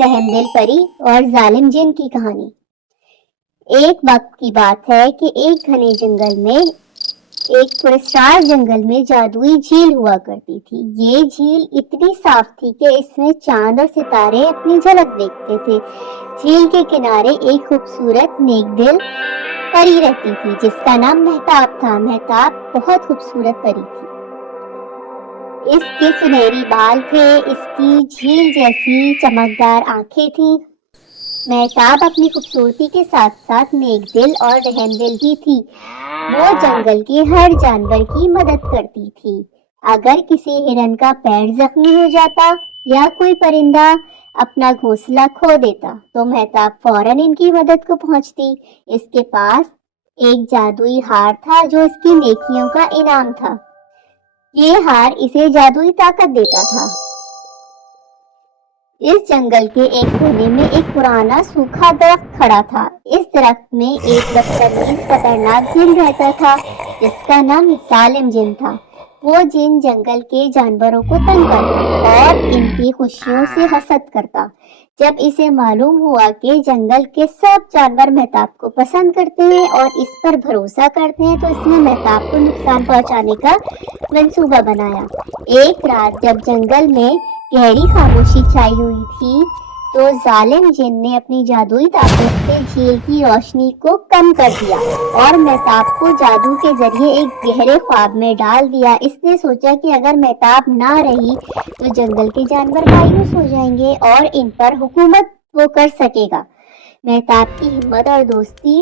ایک رحمدل پری اور ظالم جن کی کہانی۔ ایک وقت کی بات ہے کہ ایک گھنے جنگل میں ایک پراسرار جنگل میں جادوئی جھیل ہوا کرتی تھی۔ یہ جھیل اتنی صاف تھی کہ اس میں چاند اور ستارے اپنی جھلک دیکھتے تھے۔ جھیل کے کنارے ایک خوبصورت نیک دل پری رہتی تھی جس کا نام مہتاب تھا۔ مہتاب بہت خوبصورت پری تھی۔ اس کے سنہری بال تھے، اس کی جھیل جیسی چمکدار آنکھیں تھیں۔ مہتاب اپنی خوبصورتی کے ساتھ ساتھ نیک دل اور رحم دل بھی تھی۔ وہ جنگل کے ہر جانور کی مدد کرتی تھی۔ اگر کسی ہرن کا پیر زخمی ہو جاتا یا کوئی پرندہ اپنا گھونسلہ کھو دیتا تو مہتاب فوراً ان کی مدد کو پہنچتی۔ اس کے پاس ایک جادوئی ہار تھا جو اس کی نیکیوں کا انعام تھا۔ یہ ہار اسے جادوئی طاقت دیتا تھا۔ اس جنگل کے ایک کونے میں ایک پرانا سوکھا درخت کھڑا تھا۔ اس درخت میں ایک بدتمیز خطرناک جن رہتا تھا جس کا نام ظالم جن تھا۔ وہ جن جنگل کے جانوروں کو تنگ کرتا اور ان کی خوشیوں سے حسد کرتا۔ جب اسے معلوم ہوا کہ جنگل کے سب جانور مہتاب کو پسند کرتے ہیں اور اس پر بھروسہ کرتے ہیں تو اس نے مہتاب کو نقصان پہنچانے کا منصوبہ بنایا۔ ایک رات جب جنگل میں گہری خاموشی چھائی ہوئی تھی تو ظالم جن نے اپنی جادوئی طاقت سے جھیل کی روشنی کو کم کر دیا اور مہتاب کو جادو کے ذریعے ایک گہرے خواب میں ڈال دیا۔ اس نے سوچا کہ اگر مہتاب نہ رہی تو جنگل کے جانور مایوس ہو جائیں گے اور ان پر حکومت وہ کر سکے گا۔ مہتاب کی ہمت اور دوستی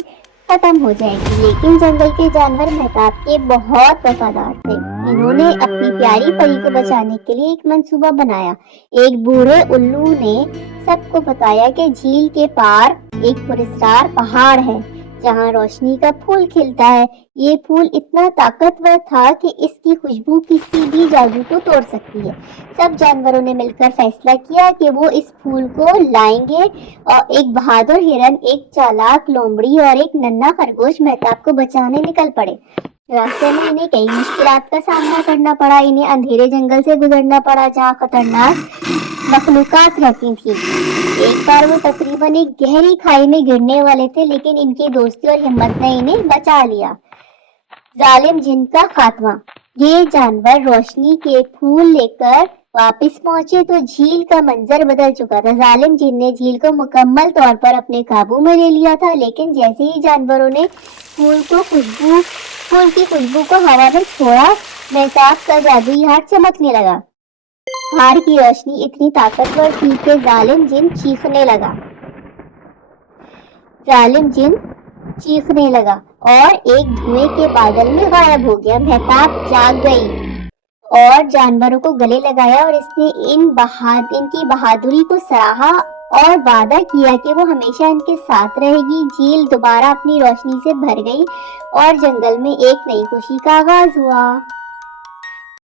ختم ہو جائے گی، لیکن جنگل کے جانور مہتاب کے بہت وفادار تھے۔ انہوں نے اپنی پیاری پری کو بچانے کے لیے ایک منصوبہ بنایا۔ ایک بوڑھے الو نے سب کو بتایا کہ جھیل کے پار ایک پراسرار پہاڑ ہے جہاں روشنی کا پھول کھلتا ہے۔ یہ پھول اتنا طاقتور تھا کہ اس کی خوشبو کسی بھی جادو کو توڑ سکتی ہے۔ سب جانوروں نے مل کر فیصلہ کیا کہ وہ اس پھول کو لائیں گے اور ایک بہادر ہرن، ایک چالاک لومڑی اور ایک ننھا خرگوش مہتاب کو بچانے نکل پڑے۔ راستے میں انہیں کئی مشکلات کا سامنا کرنا پڑا۔ انہیں اندھیرے جنگل سے گزرنا پڑا جہاں خطرناک مخلوقات رہتی تھیں۔ ایک بار وہ تقریباً ایک گہری کھائی میں گرنے والے تھے، لیکن ان کی دوستی اور ہمت نے انہیں بچا لیا۔ ظالم جن کا خاتمہ۔ یہ جانور روشنی کے پھول لے کر واپس پہنچے تو جھیل کا منظر بدل چکا تھا۔ ظالم جن نے جھیل کو مکمل طور پر اپنے قابو میں لے لیا تھا، لیکن جیسے ہی جانوروں نے پھول کی خوشبو کو ہوا میں چھوڑا، مہتاب کا جادوئی ہار چمکنے لگا۔ ہار کی روشنی اتنی طاقتور تھی کہ ظالم جن چیخنے لگا اور ایک دھوئیں کے بادل میں غائب ہو گیا۔ مہتاب جاگ گئی اور جانوروں کو گلے لگایا اور اس نے ان کی بہادری کو سراہا اور وعدہ کیا کہ وہ ہمیشہ ان کے ساتھ رہے گی۔ جھیل دوبارہ اپنی روشنی سے بھر گئی اور جنگل میں ایک نئی خوشی کا آغاز ہوا۔